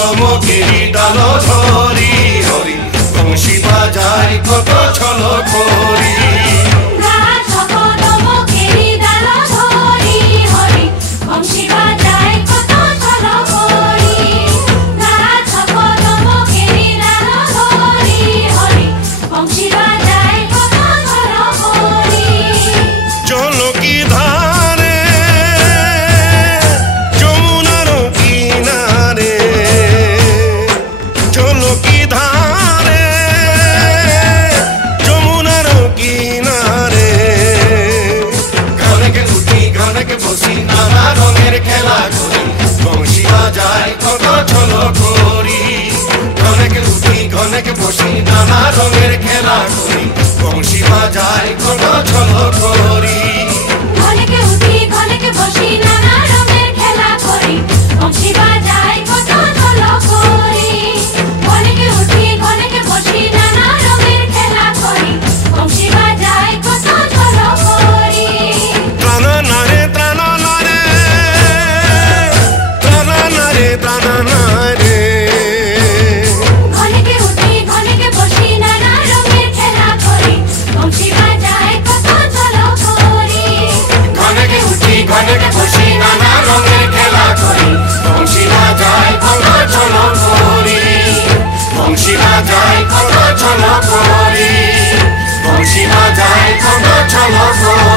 দমকেরি ডাল ধরি হরি বংশী বাজাই কত ছল করি নানা রঙের খেলা করি বংশী বাজাই কত ছল করি ঘনেকে উঠি ঘনেকে বসি নানা রঙের খেলা করি বংশী বাজাই কত ছল করি ঘনেকে উঠি ঘনেকে বসি নানা রঙের খেলা করি বংশী বাজাই কত ছল করি ঘনেকে উঠি ঘনেকে বসি নানা রঙের খেলা করি বংশী বাজাই কত ছল করি ঘনেকে উঠি ঘনেকে বসি নানা রঙের খেলা করি বংশী বাজাই কত ছল করি ঘনেকে উঠি ঘনেকে বসি নানা রঙের খেলা করি বংশী বাজাই কত ছল করি বংশী বাজাই কত ছল করি বংশী বাজাই কত ছল করি।